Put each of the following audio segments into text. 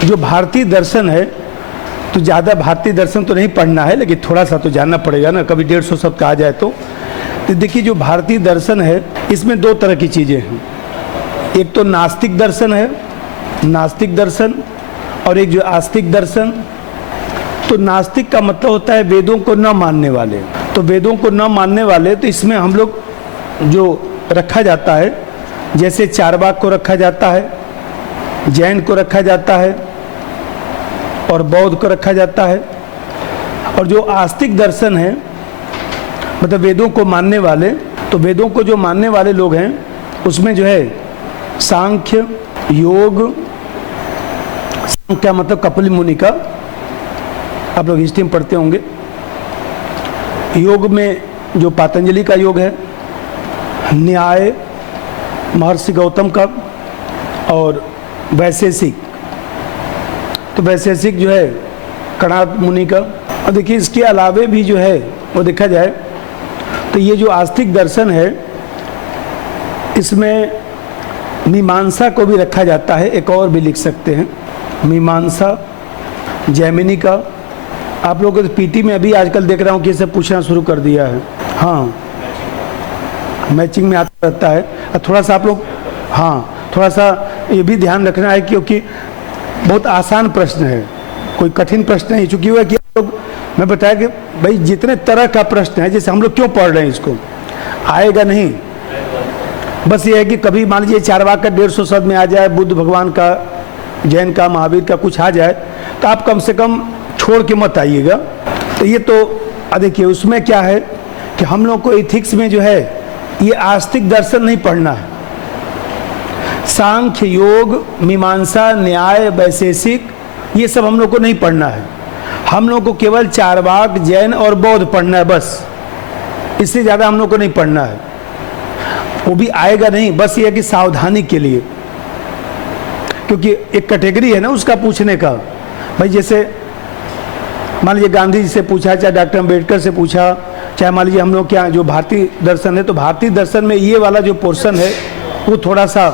जो भारतीय दर्शन है, तो ज़्यादा भारतीय दर्शन तो नहीं पढ़ना है, लेकिन थोड़ा सा तो जानना पड़ेगा ना, कभी 150 शब्द कहा जाए तो देखिए जो भारतीय दर्शन है इसमें दो तरह की चीज़ें हैं। एक तो नास्तिक दर्शन है, नास्तिक दर्शन, और एक जो आस्तिक दर्शन। तो नास्तिक का मतलब होता है वेदों को न मानने वाले। तो वेदों को न मानने वाले, तो इसमें हम लोग जो रखा जाता है, जैसे चारवाक को रखा जाता है, जैन को रखा जाता है और बौद्ध को रखा जाता है। और जो आस्तिक दर्शन है, मतलब वेदों को मानने वाले, तो वेदों को जो मानने वाले लोग हैं उसमें जो है सांख्य, योग, सांख्य मतलब कपिल मुनि का, आप लोग हिस्ट्री में पढ़ते होंगे। योग में जो पतंजलि का योग है, न्याय महर्षि गौतम का, और वैशेषिक, तो वैशेषिक जो है कणाद मुनि का। और देखिए इसके अलावे भी जो है वो देखा जाए तो ये जो आस्तिक दर्शन है इसमें मीमांसा को भी रखा जाता है, एक और भी लिख सकते हैं मीमांसा, जैमिनी का। आप लोगों को तो पीटी में अभी आजकल देख रहा हूँ कि इसे पूछना शुरू कर दिया है। हाँ, मैचिंग में आता रहता है। थोड़ा सा आप लोग, हाँ थोड़ा सा ये भी ध्यान रखना है, क्योंकि बहुत आसान प्रश्न है, कोई कठिन प्रश्न नहीं। चूँकि हुआ कि आप लोग, मैं बताया कि भाई जितने तरह का प्रश्न है, जैसे हम लोग क्यों पढ़ रहे हैं इसको, आएगा नहीं। बस ये है कि कभी मान लीजिए चारवाक का 150 शब्द में आ जाए, बुद्ध भगवान का, जैन का, महावीर का कुछ आ जाए, तो आप कम से कम छोड़ के मत आइएगा। तो ये तो देखिए उसमें क्या है कि हम लोग को एथिक्स में जो है ये आस्तिक दर्शन नहीं पढ़ना है। सांख्य, योग, मीमांसा, न्याय, वैशेषिक, ये सब हम लोग को नहीं पढ़ना है। हम लोग को केवल चारवाक, जैन और बौद्ध पढ़ना है बस, इससे ज़्यादा हम लोग को नहीं पढ़ना है। वो भी आएगा नहीं, बस ये है कि सावधानी के लिए, क्योंकि एक कैटेगरी है ना उसका पूछने का। भाई जैसे मान लीजिए गांधी जी से पूछा, चाहे डॉक्टर अम्बेडकर से पूछा, चाहे मान लीजिए हम लोग क्या जो भारतीय दर्शन है, तो भारतीय दर्शन में ये वाला जो पोर्शन है वो थोड़ा सा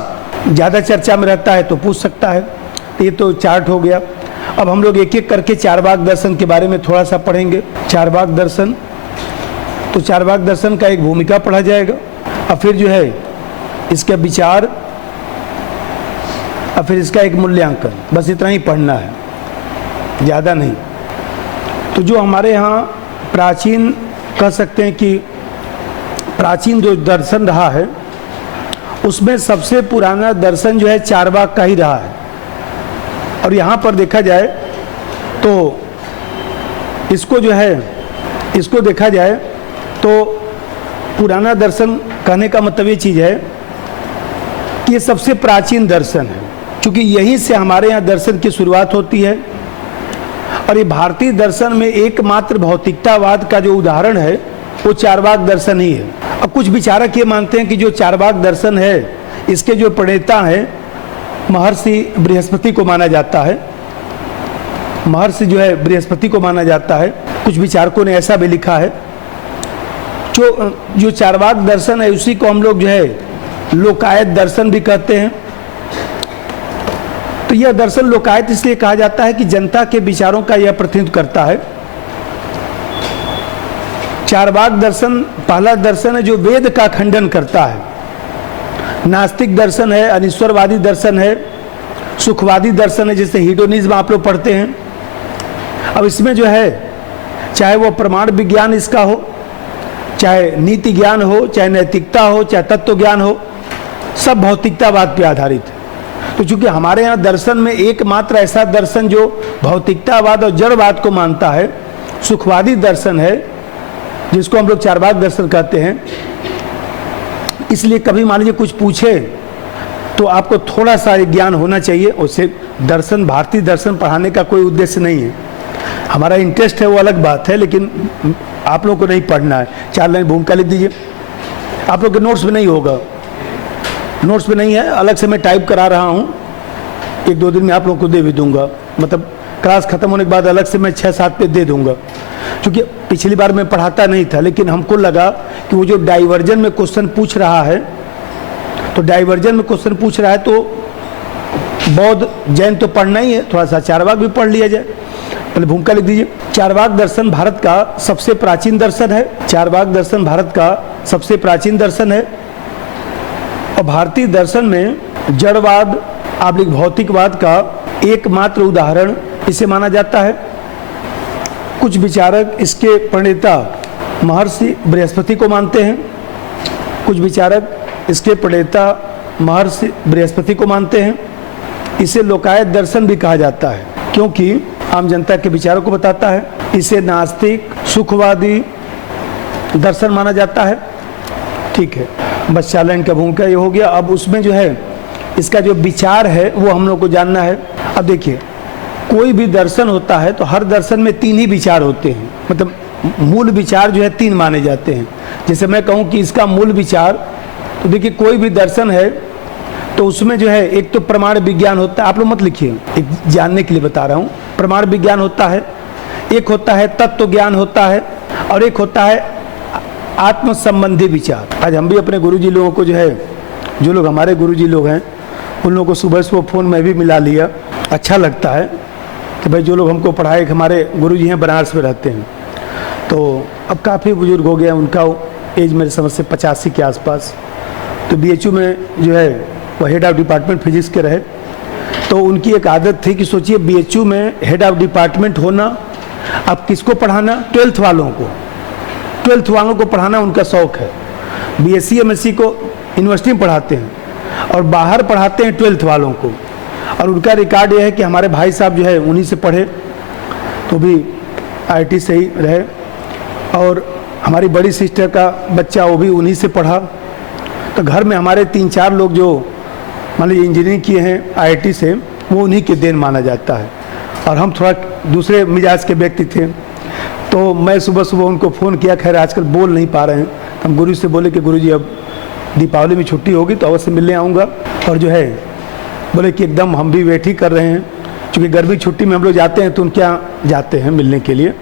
ज़्यादा चर्चा में रहता है, तो पूछ सकता है। ये तो चार्ट हो गया। अब हम लोग एक एक करके चारवाक दर्शन के बारे में थोड़ा सा पढ़ेंगे। चारवाक दर्शन, तो चारवाक दर्शन का एक भूमिका पढ़ा जाएगा, और फिर जो है इसका विचार, और फिर इसका एक मूल्यांकन, बस इतना ही पढ़ना है, ज़्यादा नहीं। तो जो हमारे यहाँ प्राचीन, कह सकते हैं कि प्राचीन जो दर्शन रहा है उसमें सबसे पुराना दर्शन जो है चारवाक का ही रहा है। और यहाँ पर देखा जाए तो इसको जो है, इसको देखा जाए तो पुराना दर्शन कहने का मतलब ये चीज़ है कि ये सबसे प्राचीन दर्शन है, क्योंकि यहीं से हमारे यहाँ दर्शन की शुरुआत होती है। और ये भारतीय दर्शन में एकमात्र भौतिकतावाद का जो उदाहरण है वो चारवाक दर्शन ही है। अब कुछ विचारक ये मानते हैं कि जो चारवाक दर्शन है इसके जो प्रणेता हैं महर्षि बृहस्पति को माना जाता है, महर्षि जो है बृहस्पति को माना जाता है। कुछ विचारकों ने ऐसा भी लिखा है। जो चारवाक दर्शन है उसी को हम लोग जो है लोकायत दर्शन भी कहते हैं। तो यह दर्शन लोकायत इसलिए कहा जाता है कि जनता के विचारों का यह प्रतिनिधित्व करता है। चारवाक दर्शन पहला दर्शन है जो वेद का खंडन करता है। नास्तिक दर्शन है, अनिश्वरवादी दर्शन है, सुखवादी दर्शन है, जैसे हीडोनिज्म आप लोग पढ़ते हैं। अब इसमें जो है चाहे वो प्रमाण विज्ञान इसका हो, चाहे नीति ज्ञान हो, चाहे नैतिकता हो, चाहे तत्व ज्ञान हो, सब भौतिकतावाद पे आधारित है। तो चूंकि हमारे यहाँ दर्शन में एकमात्र ऐसा दर्शन जो भौतिकतावाद और जड़वाद को मानता है सुखवादी दर्शन है, जिसको हम लोग चारवाक दर्शन कहते हैं। इसलिए कभी मान लीजिए कुछ पूछे तो आपको थोड़ा सा ज्ञान होना चाहिए। उससे दर्शन, भारतीय दर्शन पढ़ाने का कोई उद्देश्य नहीं है। हमारा इंटरेस्ट है वो अलग बात है, लेकिन आप लोग को नहीं पढ़ना है। 4 लाइन भूमिका लिख दीजिए। आप लोग के नोट्स में नहीं होगा, नोट्स में नहीं है, अलग से मैं टाइप करा रहा हूँ। 1-2 दिन में आप लोग को दे भी दूंगा, मतलब क्लास खत्म होने के बाद अलग से मैं 6-7 पे दे दूंगा। क्योंकि पिछली बार मैं पढ़ाता नहीं था, लेकिन हमको लगा कि वो जो डाइवर्जन में क्वेश्चन पूछ रहा है, तो डाइवर्जन में क्वेश्चन पूछ रहा है तो बौद्ध जैन तो पढ़ना ही है, थोड़ा सा चारवाक भी पढ़ लिया जाए। पहले भूमिका लिख दीजिए। चारवाक दर्शन भारत का सबसे प्राचीन दर्शन है। चारवाक दर्शन भारत का सबसे प्राचीन दर्शन है और भारतीय दर्शन में जड़वाद आब्लिक भौतिकवाद का एकमात्र उदाहरण इसे माना जाता है। कुछ विचारक इसके प्रणेता महर्षि बृहस्पति को मानते हैं। कुछ विचारक इसके प्रणेता महर्षि बृहस्पति को मानते हैं। इसे लोकायत दर्शन भी कहा जाता है क्योंकि आम जनता के विचारों को बताता है। इसे नास्तिक सुखवादी दर्शन माना जाता है। ठीक है, बस चालन का भूमिका ये हो गया। अब उसमें जो है इसका जो विचार है वो हम लोग को जानना है। अब देखिए, कोई भी दर्शन होता है तो हर दर्शन में तीन ही विचार होते हैं, मतलब मूल विचार जो है तीन माने जाते हैं। जैसे मैं कहूँ कि इसका मूल विचार, तो देखिए कोई भी दर्शन है तो उसमें जो है एक तो प्रमाण विज्ञान होता है। आप लोग मत लिखिए, एक जानने के लिए बता रहा हूँ। प्रमाण विज्ञान होता है, एक होता है तत्व ज्ञान होता है और एक होता है आत्म संबंधी विचार। आज हम भी अपने गुरुजी लोगों को जो है, जो लोग हमारे गुरुजी लोग हैं उन लोगों को सुबह सुबह फ़ोन में भी मिला लिया। अच्छा लगता है कि भाई जो लोग हमको पढ़ाए, हमारे गुरुजी हैं बनारस में रहते हैं, तो अब काफ़ी बुजुर्ग हो गया, उनका एज मेरे समझ से 85 के आसपास। तो BHU में जो है वो हेड ऑफ डिपार्टमेंट फिजिक्स के रहे। तो उनकी एक आदत थी कि सोचिए BHU में हेड ऑफ डिपार्टमेंट होना, अब किसको पढ़ाना? 12th वालों को। 12th वालों को पढ़ाना उनका शौक़ है। BSc MSc को यूनिवर्सिटी में पढ़ाते हैं और बाहर पढ़ाते हैं 12th वालों को। और उनका रिकॉर्ड ये है कि हमारे भाई साहब जो है उन्हीं से पढ़े, तो भी IIT से ही रहे। और हमारी बड़ी सिस्टर का बच्चा वो भी उन्हीं से पढ़ा। तो घर में हमारे 3-4 लोग जो मान लीजिए इंजीनियरिंग किए हैं IIT से, वो उन्हीं के देन माना जाता है। और हम थोड़ा दूसरे मिजाज के व्यक्ति थे, तो मैं सुबह सुबह उनको फ़ोन किया। खैर आजकल बोल नहीं पा रहे हैं। हम गुरु से बोले कि गुरुजी अब दीपावली में छुट्टी होगी तो अवश्य मिलने आऊँगा। और जो है बोले कि एकदम हम भी वेट ही कर रहे हैं, क्योंकि गर्मी छुट्टी में हम लोग जाते हैं तो उनके यहाँ जाते हैं मिलने के लिए।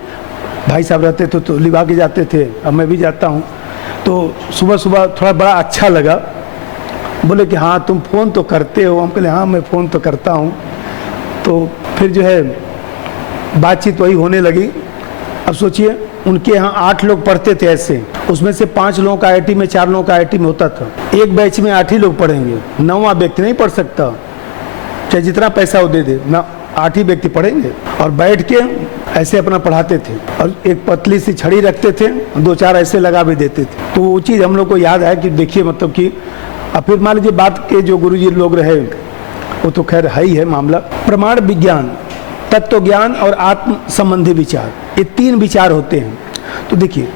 भाई साहब रहते थे तो लिवा के जाते थे, अब मैं भी जाता हूँ। तो सुबह सुबह थोड़ा बड़ा अच्छा लगा। बोले कि हाँ तुम फ़ोन तो करते हो। हम कहले हाँ मैं फ़ोन तो करता हूँ। तो फिर जो है बातचीत वही होने लगी। अब सोचिए उनके यहाँ 8 लोग पढ़ते थे ऐसे, उसमें से 5 लोगों का IIT में, 4 लोगों का IIT में होता था। एक बैच में 8 ही लोग पढ़ेंगे, 9वां व्यक्ति नहीं पढ़ सकता, चाहे जितना पैसा वो दे दे ना, 8 ही व्यक्ति पढ़ेंगे। और बैठ के ऐसे अपना पढ़ाते थे और एक पतली सी छड़ी रखते थे, 2-4 ऐसे लगा भी देते थे। तो वो चीज़ हम लोग को याद है कि देखिए मतलब कि अब फिर मान लीजिए बात के जो गुरुजी लोग रहे वो तो खैर है ही है मामला। प्रमाण विज्ञान, तत्व ज्ञान और आत्म संबंधी विचार, ये 3 विचार होते हैं। तो देखिए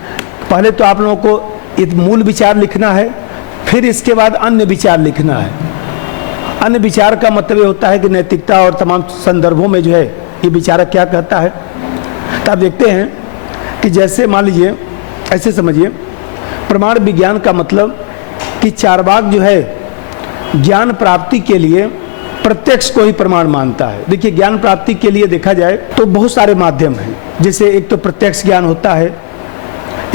पहले तो आप लोगों को एक मूल विचार लिखना है, फिर इसके बाद अन्य विचार लिखना है। अन्य विचार का मतलब ये होता है कि नैतिकता और तमाम संदर्भों में जो है ये विचारक क्या कहता है। तो आप देखते हैं कि जैसे मान लीजिए ऐसे समझिए, प्रमाण विज्ञान का मतलब कि चारवाक जो है ज्ञान प्राप्ति के लिए प्रत्यक्ष को ही प्रमाण मानता है। देखिए ज्ञान प्राप्ति के लिए देखा जाए तो बहुत सारे माध्यम हैं। जैसे एक तो प्रत्यक्ष ज्ञान होता है,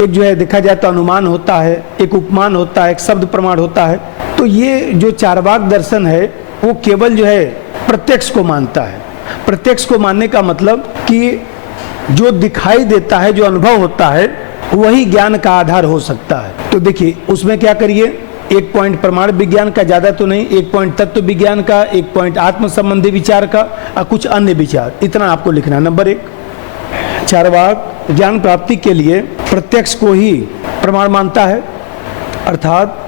एक जो है देखा जाए तो अनुमान होता है, एक उपमान होता है, एक शब्द प्रमाण होता है। तो ये जो चारवाक दर्शन है वो केवल जो है प्रत्यक्ष को मानता है। प्रत्यक्ष को मानने का मतलब कि जो दिखाई देता है, जो अनुभव होता है, वही ज्ञान का आधार हो सकता है। तो देखिए उसमें क्या करिए, 1 पॉइंट प्रमाण विज्ञान का, ज़्यादा तो नहीं, 1 पॉइंट तत्व विज्ञान का, 1 पॉइंट आत्म संबंधी विचार का और कुछ अन्य विचार, इतना आपको लिखना है। नंबर 1, चारवाक ज्ञान प्राप्ति के लिए प्रत्यक्ष को ही प्रमाण मानता है, अर्थात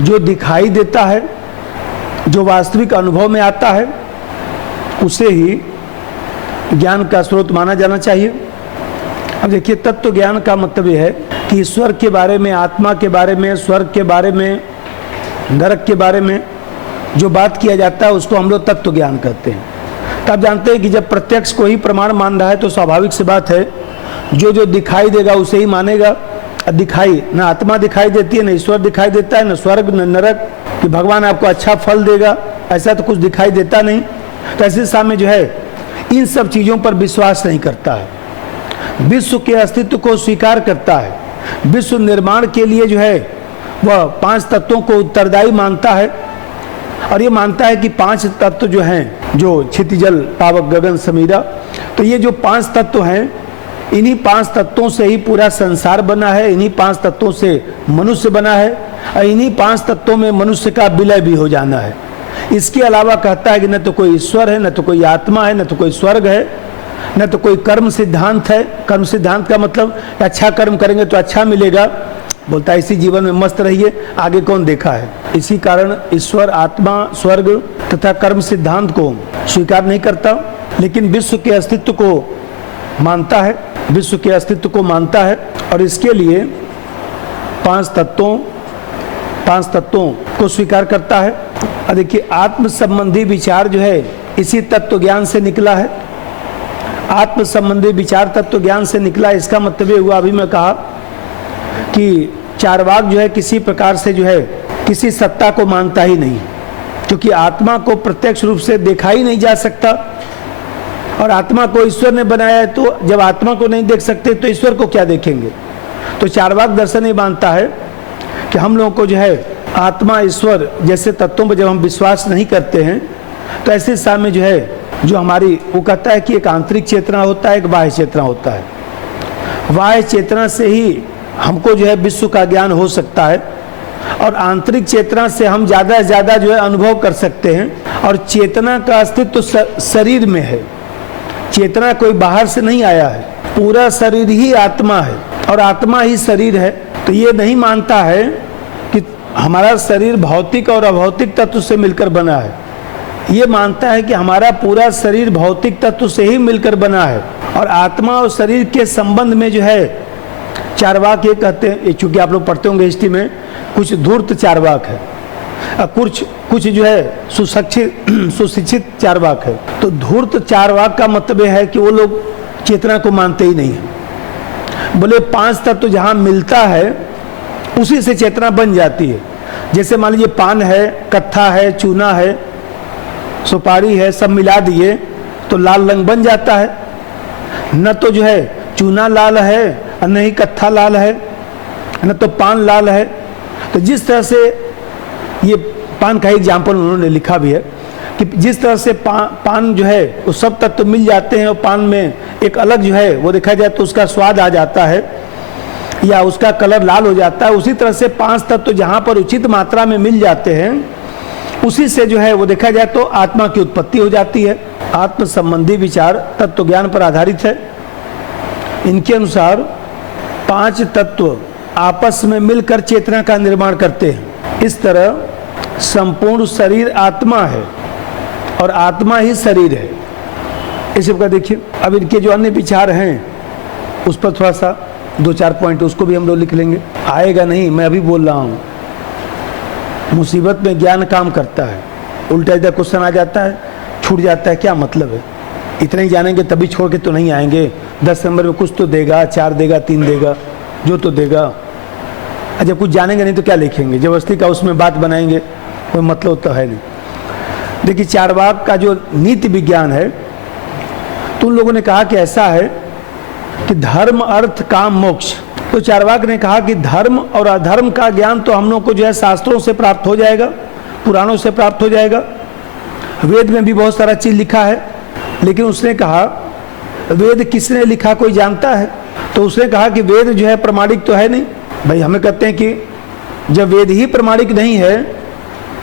जो दिखाई देता है, जो वास्तविक अनुभव में आता है, उसे ही ज्ञान का स्रोत माना जाना चाहिए। अब देखिए तत्व ज्ञान का मतलब यह है कि ईश्वर के बारे में, आत्मा के बारे में, स्वर्ग के बारे में, नरक के बारे में जो बात किया जाता है उसको हम लोग तत्व ज्ञान कहते हैं। तो आप जानते हैं कि जब प्रत्यक्ष को ही प्रमाण मान रहा है तो स्वाभाविक सी बात है जो जो दिखाई देगा उसे ही मानेगा। दिखाई न आत्मा दिखाई देती है, न ईश्वर दिखाई देता है, न स्वर्ग न नरक, कि भगवान आपको अच्छा फल देगा, ऐसा तो कुछ दिखाई देता नहीं। तो ऐसे सामने जो है इन सब चीज़ों पर विश्वास नहीं करता है, विश्व के अस्तित्व को स्वीकार करता है, विश्व निर्माण के लिए जो है वह 5 तत्वों को उत्तरदायी मानता है। और ये मानता है कि 5 तत्व जो हैं, जो क्षितिजल पावक गगन समीरा, तो ये जो 5 तत्व हैं, इन्हीं 5 तत्वों से ही पूरा संसार बना है, इन्हीं 5 तत्वों से मनुष्य बना है और इन्हीं 5 तत्वों में मनुष्य का विलय भी हो जाना है। इसके अलावा कहता है कि न तो कोई ईश्वर है, न तो कोई आत्मा है, न तो कोई स्वर्ग है, न तो कोई कर्म सिद्धांत है। कर्म सिद्धांत का मतलब अच्छा कर्म करेंगे तो अच्छा मिलेगा, बोलता है इसी जीवन में मस्त रहिए, आगे कौन देखा है। इसी कारण ईश्वर, आत्मा, स्वर्ग तथा कर्म सिद्धांत को स्वीकार नहीं करता, लेकिन विश्व के अस्तित्व को मानता है, विश्व के अस्तित्व को मानता है और इसके लिए 5 तत्वों को स्वीकार करता है। और देखिए, आत्म संबंधी विचार जो है इसी तत्व ज्ञान से निकला है। आत्म संबंधी विचार तत्व ज्ञान से निकला, इसका मतलब ये हुआ, अभी मैं कहा कि चारवाक जो है किसी प्रकार से जो है किसी सत्ता को मानता ही नहीं, क्योंकि आत्मा को प्रत्यक्ष रूप से देखा ही नहीं जा सकता और आत्मा को ईश्वर ने बनाया है, तो जब आत्मा को नहीं देख सकते तो ईश्वर को क्या देखेंगे। तो चारवाक दर्शन ये मानता है कि हम लोगों को जो है आत्मा, ईश्वर जैसे तत्वों पर जब हम विश्वास नहीं करते हैं तो ऐसे समय जो है, जो हमारी, वो कहता है कि एक आंतरिक चेतना होता है, एक बाह्य चेतना होता है। बाह्य चेतना से ही हमको जो है विश्व का ज्ञान हो सकता है और आंतरिक चेतना से हम ज़्यादा से ज़्यादा जो है अनुभव कर सकते हैं। और चेतना का अस्तित्व शरीर में है, चेतना कोई बाहर से नहीं आया है, पूरा शरीर ही आत्मा है और आत्मा ही शरीर है। तो ये नहीं मानता है कि हमारा शरीर भौतिक और अभौतिक तत्व से मिलकर बना है, ये मानता है कि हमारा पूरा शरीर भौतिक तत्व से ही मिलकर बना है। और आत्मा और शरीर के संबंध में जो है चारवाक ये कहते हैं, चूंकि आप लोग पढ़ते होंगे हिस्ट्री में, कुछ धूर्त चारवाक है और कुछ जो है सुशिक्षित चारवाक है। तो धूर्त चारवाक का मतलब यह है कि वो लोग चेतना को मानते ही नहीं है। बोले 5 तत्व जहाँ मिलता है उसी से चेतना बन जाती है। जैसे मान लीजिए पान है, कत्था है, चूना है, सुपारी है, सब मिला दिए तो लाल रंग बन जाता है। न तो जो है चूना लाल है और न ही कत्था लाल है, न तो पान लाल है। तो जिस तरह से, ये पान का एग्जाम्पल उन्होंने लिखा भी है कि जिस तरह से पान जो है वो सब तत्व मिल जाते हैं और पान में एक अलग जो है वो देखा जाए तो उसका स्वाद आ जाता है या उसका कलर लाल हो जाता है, उसी तरह से 5 तत्व जहाँ पर उचित मात्रा में मिल जाते हैं उसी से जो है वो देखा जाए तो आत्मा की उत्पत्ति हो जाती है। आत्म संबंधी विचार तत्व ज्ञान पर आधारित है। इनके अनुसार 5 तत्व आपस में मिलकर चेतना का निर्माण करते हैं। इस तरह संपूर्ण शरीर आत्मा है और आत्मा ही शरीर है। इस सबका देखिए, अब इनके जो अन्य विचार हैं उस पर थोड़ा सा 2-4 पॉइंट उसको भी हम लोग लिख लेंगे। आएगा नहीं, मैं अभी बोल रहा हूँ, मुसीबत में ज्ञान काम करता है, उल्टा इधर क्वेश्चन आ जाता है, छूट जाता है, क्या मतलब है, इतना ही जानेंगे तभी छोड़ के तो नहीं आएंगे, 10 नंबर में कुछ तो देगा, 4 देगा, 3 देगा, जो तो देगा। जब कुछ जानेंगे नहीं तो क्या लिखेंगे, जबरदस्ती का उसमें बात बनाएंगे, कोई मतलब तो है नहीं। देखिए, चारवाक का जो नीति विज्ञान है, तो उन लोगों ने कहा कि ऐसा है कि धर्म, अर्थ, काम, मोक्ष। तो चारवाक ने कहा कि धर्म और अधर्म का ज्ञान तो हम लोग को जो है शास्त्रों से प्राप्त हो जाएगा, पुराणों से प्राप्त हो जाएगा, वेद में भी बहुत सारा चीज़ लिखा है। लेकिन उसने कहा वेद किसने लिखा कोई जानता है? तो उसने कहा कि वेद जो है प्रमाणिक तो है नहीं। भाई हमें कहते हैं कि जब वेद ही प्रमाणिक नहीं है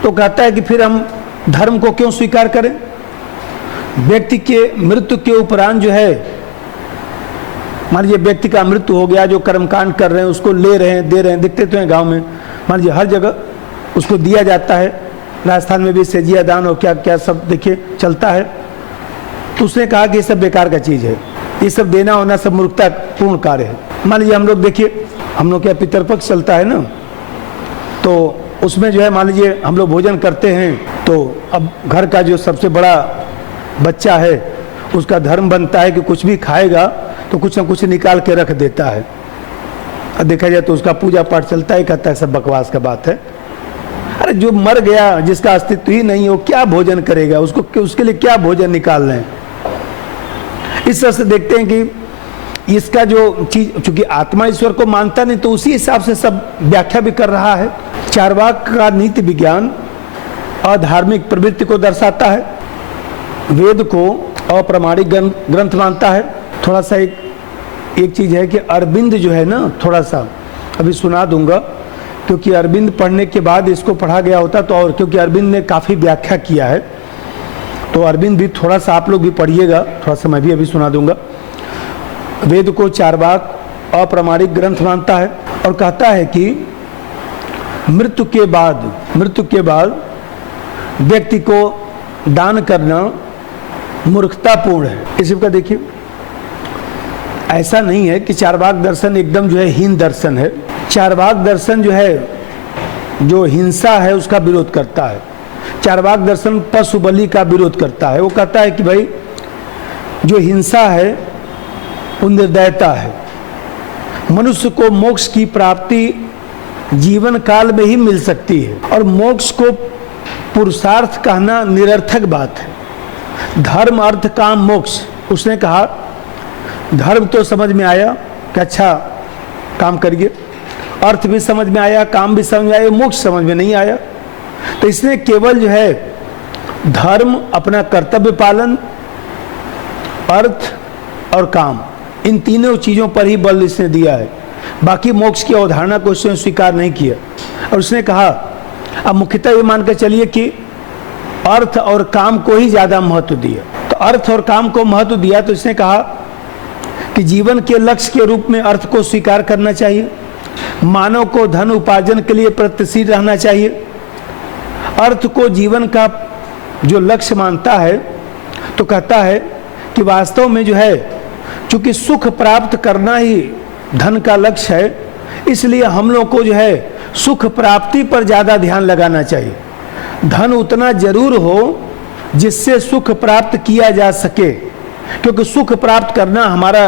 तो कहता है कि फिर हम धर्म को क्यों स्वीकार करें। व्यक्ति के मृत्यु के उपरांत जो है, मान लीजिए व्यक्ति का मृत्यु हो गया, जो कर्मकांड कर रहे हैं उसको ले रहे हैं, दे रहे हैं, दिखते तो हैं गांव में, मान लीजिए हर जगह उसको दिया जाता है, राजस्थान में भी सेजिया दान और क्या क्या सब देखिए चलता है। तो उसने कहा कि ये सब बेकार का चीज़ है, ये सब देना होना सब मूर्खता पूर्ण कार्य है। मान लीजिए हम लोग देखिए, हम लोग क्या पितरपक्ष चलता है ना, तो उसमें जो है मान लीजिए हम लोग भोजन करते हैं, तो अब घर का जो सबसे बड़ा बच्चा है उसका धर्म बनता है कि कुछ भी खाएगा तो कुछ ना कुछ निकाल के रख देता है, और देखा जाए तो उसका पूजा पाठ चलता है, कहता है सब बकवास का बात है। अरे जो मर गया, जिसका अस्तित्व ही नहीं है, वो क्या भोजन करेगा, उसको उसके लिए क्या भोजन निकाल रहे हैं। इस तरह से देखते हैं कि इसका जो चीज, चूंकि आत्मा ईश्वर को मानता नहीं तो उसी हिसाब से सब व्याख्या भी कर रहा है। चारवाक का नीति विज्ञान अधार्मिक प्रवृत्ति को दर्शाता है, वेद को अप्रामाणिक ग्रंथ मानता है। थोड़ा सा एक चीज़ है कि अरविंद जो है ना, थोड़ा सा अभी सुना दूंगा, क्योंकि अरविंद पढ़ने के बाद इसको पढ़ा गया होता तो, और क्योंकि अरविंद ने काफ़ी व्याख्या किया है, तो अरविंद भी थोड़ा सा आप लोग भी पढ़िएगा, थोड़ा सा मैं भी अभी सुना दूंगा। वेद को चार्वाक अप्रामाणिक ग्रंथ मानता है और कहता है कि मृत्यु के बाद व्यक्ति को दान करना मूर्खतापूर्ण है। इसी का देखिए, ऐसा नहीं है कि चार्वाक दर्शन एकदम जो है हीन दर्शन है। चार्वाक दर्शन जो है, जो हिंसा है उसका विरोध करता है। चार्वाक दर्शन पशु बलि का विरोध करता है। वो कहता है कि भाई जो हिंसा है वो निर्दयता है। मनुष्य को मोक्ष की प्राप्ति जीवन काल में ही मिल सकती है और मोक्ष को पुरुषार्थ कहना निरर्थक बात है। धर्म अर्थ काम मोक्ष, उसने कहा धर्म तो समझ में आया कि अच्छा काम करिए, अर्थ भी समझ में आया, काम भी समझ में आया, मोक्ष समझ में नहीं आया। तो इसने केवल जो है धर्म, अपना कर्तव्य पालन, अर्थ और काम, इन तीनों चीज़ों पर ही बल इसने दिया है। बाकी मोक्ष की अवधारणा को उसने स्वीकार नहीं किया। और उसने कहा अब मुख्यतः ये मानकर चलिए कि अर्थ और काम को ही ज़्यादा महत्व दिया। तो अर्थ और काम को महत्व दिया तो इसने कहा कि जीवन के लक्ष्य के रूप में अर्थ को स्वीकार करना चाहिए। मानव को धन उपार्जन के लिए प्रयत्नशील रहना चाहिए। अर्थ को जीवन का जो लक्ष्य मानता है तो कहता है कि वास्तव में जो है, चूंकि सुख प्राप्त करना ही धन का लक्ष्य है, इसलिए हम लोग को जो है सुख प्राप्ति पर ज़्यादा ध्यान लगाना चाहिए। धन उतना जरूर हो जिससे सुख प्राप्त किया जा सके, क्योंकि सुख प्राप्त करना हमारा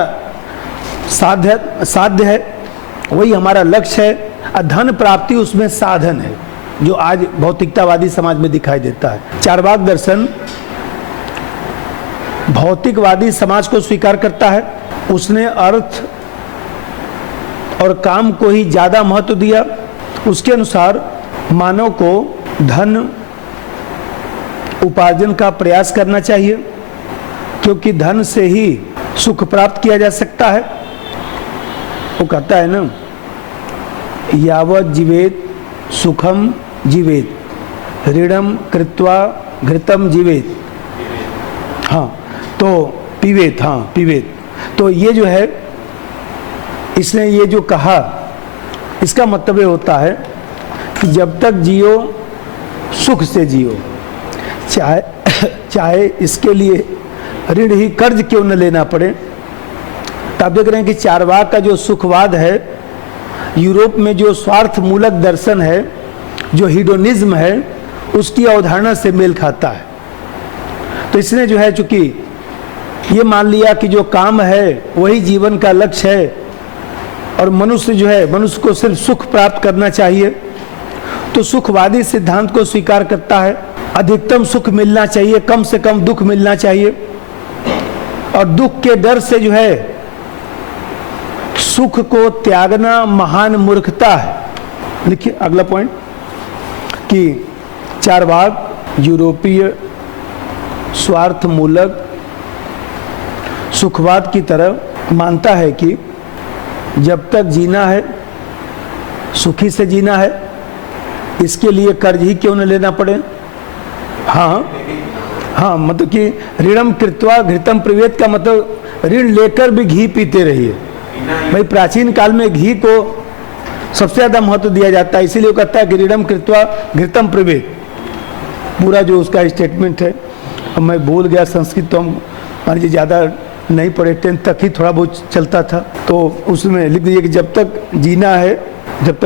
साध्य है, वही हमारा लक्ष्य है। और धन प्राप्ति उसमें साधन है, जो आज भौतिकतावादी समाज में दिखाई देता है। चार्वाक दर्शन भौतिकवादी समाज को स्वीकार करता है। उसने अर्थ और काम को ही ज़्यादा महत्व दिया। उसके अनुसार मानव को धन उपार्जन का प्रयास करना चाहिए, क्योंकि धन से ही सुख प्राप्त किया जा सकता है। वो कहता है ना, यावत जीवेत सुखम जीवेत ऋणम कृत्वा घृतम जीवेत, हाँ तो पीवेत, हाँ पीवेत। तो ये जो है, इसने ये जो कहा, इसका मतलब ये होता है कि जब तक जियो सुख से जियो, चाहे इसके लिए ऋण ही कर्ज क्यों न लेना पड़े। तब देख रहे हैं कि चार्वाक का जो सुखवाद है, यूरोप में जो स्वार्थ मूलक दर्शन है, जो हीडोनिज्म है, उसकी अवधारणा से मेल खाता है। तो इसने जो है चूंकि ये मान लिया कि जो काम है वही जीवन का लक्ष्य है और मनुष्य जो है, मनुष्य को सिर्फ सुख प्राप्त करना चाहिए, तो सुखवादी सिद्धांत को स्वीकार करता है। अधिकतम सुख मिलना चाहिए, कम से कम दुख मिलना चाहिए, और दुख के डर से जो है सुख को त्यागना महान मूर्खता है। लिखिए अगला पॉइंट कि चार्वाक यूरोपीय स्वार्थ मूलक सुखवाद की तरह मानता है कि जब तक जीना है सुखी से जीना है, इसके लिए कर्ज ही क्यों न लेना पड़े। हाँ, मतलब कि ऋणम कृत्वा घृतम प्रिवेत का मतलब ऋण लेकर भी घी पीते रहिए। भाई प्राचीन काल में घी को सबसे ज़्यादा महत्व दिया जाता है, इसीलिए वो कहता है कि ऋणम कृत्वा घृतम प्रिवेत। पूरा जो उसका स्टेटमेंट है, अब मैं भूल गया संस्कृत, तो हम मान लीजिए ज़्यादा नहीं पढ़े, 10th तक ही थोड़ा बहुत चलता था, तो उसमें लिख दीजिए कि जब तक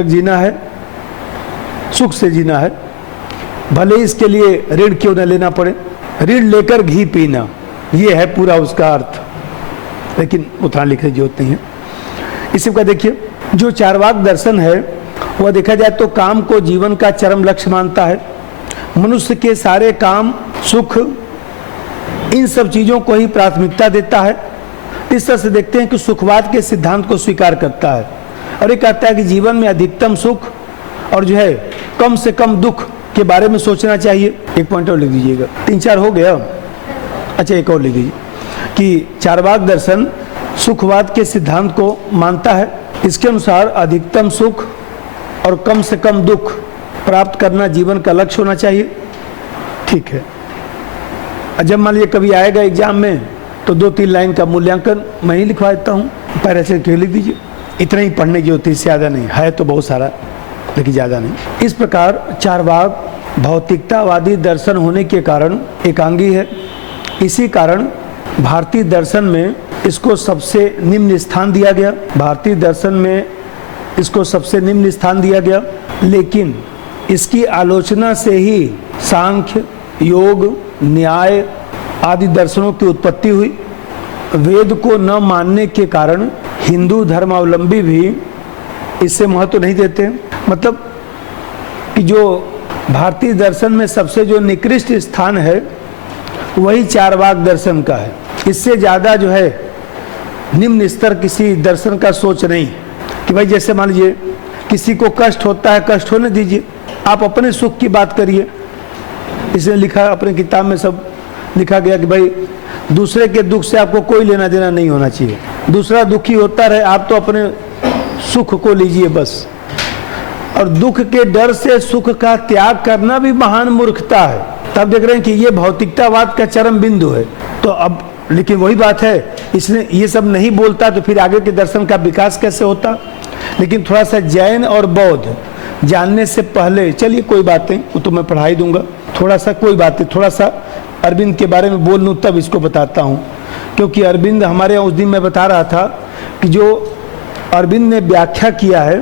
जीना है सुख से जीना है, भले इसके लिए ऋण क्यों न लेना पड़े। ऋण लेकर घी पीना, ये है पूरा उसका अर्थ, लेकिन उतना लिखने की जरूरत नहीं है। इसी का देखिए, जो चार्वाक दर्शन है वह देखा जाए तो काम को जीवन का चरम लक्ष्य मानता है। मनुष्य के सारे काम, सुख, इन सब चीज़ों को ही प्राथमिकता देता है। इस तरह से देखते हैं कि सुखवाद के सिद्धांत को स्वीकार करता है और ये कहता है कि जीवन में अधिकतम सुख और जो है कम से कम दुख के बारे में सोचना चाहिए। एक पॉइंट और लिख दीजिएगा, 3-4 हो गया। अच्छा एक और लिख दीजिए कि चारवाक दर्शन सुखवाद के सिद्धांत को मानता है। इसके अनुसार अधिकतम सुख और कम से कम दुख प्राप्त करना जीवन का लक्ष्य होना चाहिए। ठीक है, जब मान लीजिए कभी आएगा एग्जाम में तो 2-3 लाइन का मूल्यांकन मैं ही लिखवा देता हूँ, पहले से लिख दीजिए। इतना ही पढ़ने की होती है, ज़्यादा नहीं है, तो बहुत सारा लेकिन ज़्यादा नहीं। इस प्रकार चारवाक भौतिकतावादी दर्शन होने के कारण एकांगी है। इसी कारण भारतीय दर्शन में इसको सबसे निम्न स्थान दिया गया। भारतीय दर्शन में इसको सबसे निम्न स्थान दिया गया, लेकिन इसकी आलोचना से ही सांख्य, योग, न्याय आदि दर्शनों की उत्पत्ति हुई। वेद को न मानने के कारण हिंदू धर्मावलंबी भी इससे महत्व नहीं देते। मतलब कि जो भारतीय दर्शन में सबसे जो निकृष्ट स्थान है वही चारवाक दर्शन का है। इससे ज़्यादा जो है निम्न स्तर किसी दर्शन का सोच नहीं कि भाई जैसे मान लीजिए किसी को कष्ट होता है, कष्ट होने दीजिए, आप अपने सुख की बात करिए। इसने लिखा अपने किताब में सब लिखा गया कि भाई दूसरे के दुख से आपको कोई लेना देना नहीं होना चाहिए। दूसरा दुखी होता रहे, आप तो अपने सुख को लीजिए बस। और दुख के डर से सुख का त्याग करना भी महान मूर्खता है। तब देख रहे हैं कि ये भौतिकतावाद का चरम बिंदु है। तो अब लेकिन वही बात है, इसने ये सब नहीं बोलता तो फिर आगे के दर्शन का विकास कैसे होता। लेकिन थोड़ा सा जैन और बौद्ध जानने से पहले, चलिए कोई बात नहीं, वो तो मैं पढ़ा ही दूंगा। थोड़ा सा कोई बात नहीं, थोड़ा सा अरविंद के बारे में बोल लूँ तब इसको बताता हूँ। क्योंकि अरविंद हमारे यहाँ उस दिन मैं बता रहा था कि जो अरविंद ने व्याख्या किया है